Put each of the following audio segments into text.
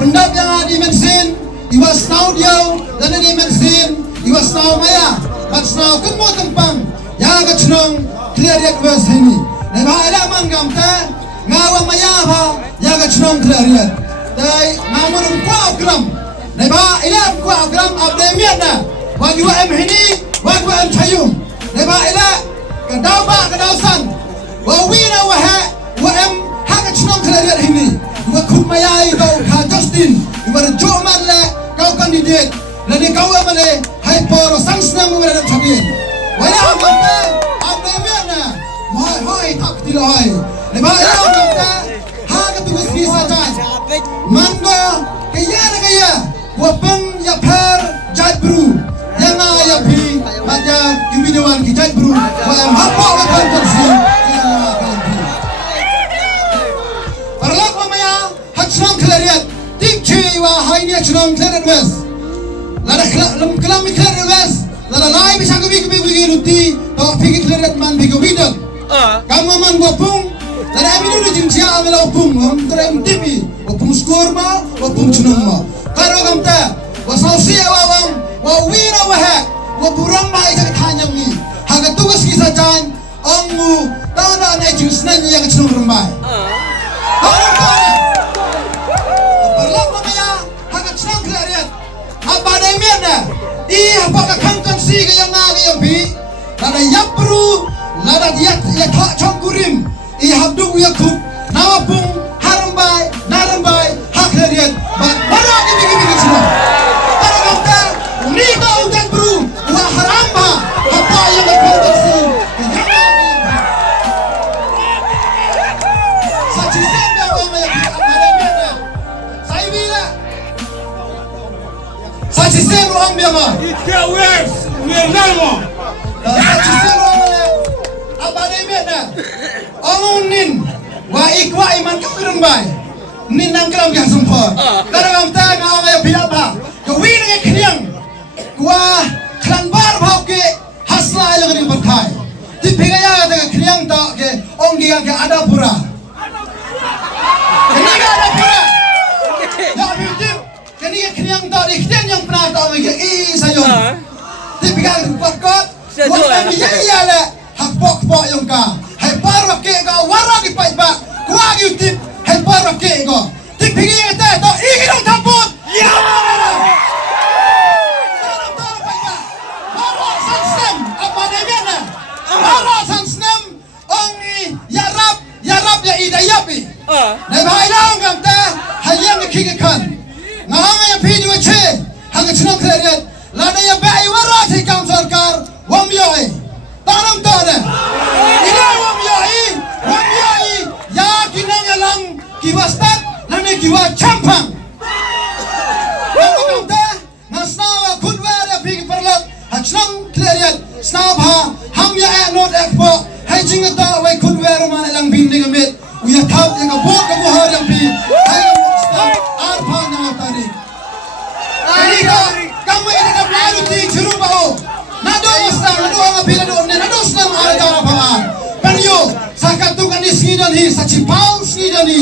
pendap yang di mensin iwa snau dia dan di mensin iwa snau maya mat snau kun mo tempang ya ga chnong clear yet was hini nei ba ada man gam ta ngawa maya ba ya ga chnong clear yet dai mamun kwa gram nei ba ila kwa gram abde miat na wa giwa em hini wa giwa em chayum nei ba ila ka daw ba ka daw san wa wina wa ha wa em ha ga chnong clear yet hini wa khut maya I kau ka Justin iwa jo man la kau candidate lani kau amale hai por sangsna mu ra thagin wala amta abde miat na mai hoi tak tilai nei ba ila amta ha ga tu si sa jai mando kaya wa peng ya per jai bru yang ya pi aja kibidewan ki jai bru wa am hapo ka kan si parlak maya hachram khlariat tikchi wa haini hachram khlariat wes lada lam kalam khlariat wes lada lai bisa kubi ruti to pigi khlariat man bigo widok kamaman wa pung lada aminu ni jinsia amela pung am trem tipi opung skor ma opung chunung ma karo gamta wa sausi wa wira wa ha wa buram ma isa thanyam ni haga tugas ki sa jan ongu tana na jusnan yang chunung rumbai perlak mamaya haga chunung klariat apa dai mena I apa ka kan si ga yang ngi yang bi lada yapru lada dia ya chongkurim I habdu ya khuk nawapung harambai narambai haklariat bara gibi chunung ni ka udan bru wa haramba apa yang akonteksi sachi senda wa mai akademia sai bila sachi senda wa ambia It get worse. We're normal. sachi senda wa akademia ongunin wa ikwa iman kakurumbai nin nang kelam yang sempur kadang ta ngau ya pilapa kawin nge kniang Wah, kelambar bau ke hasla yang ni berkai. Di pegaya dengan kriang tak ke ong dia ke ada pura. Kini ke ada pura. Ya betul. Kini ke kriang tak di kiten yang pernah tak ke sayang. Di pegaya berkot. Wah, dia le hak pok yang ka. Hai par ke ka wara di pai ba. Kuah YouTube hai par ke ka. Di pegaya tak ingin tamput. Ya. Yapi, nei bai lao ngam ta hayang ki kan nganga ya phi ni che hang chno khlariat la na ya bai wara thi kam sarkar wam yoi tanam ta ne ila wam yoi ya kinang alang ki wastat na ne ki wa champang ngam ta nasnawa khudwa ya phi parlat hachlang khlariat snabha ham ya not ekpo hai jingata wai khudwa man alang bin ni gamit Uya thap yang abot kamu hari yang pi, ayam start arpa nama tadi. Ini kamu ini kamu lalu di juru bau. Nado mustang, nado orang pi, nado orang, nado senang ada apa? Penyu, sakat tu kan di sini dan hi, saci pau sini dan hi.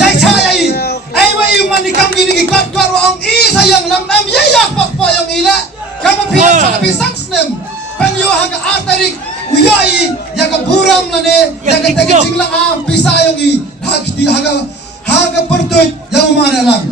Yai caya hi, ayam ayam mandi kamu ini kikat kau orang I sayang lam am yaya pak yang ila. Kamu pi sapi sangsnem. Penyu harga arterik. Uyai yang keburam lane yang kita jinglang pisah yang i haga pertut yang mana lang.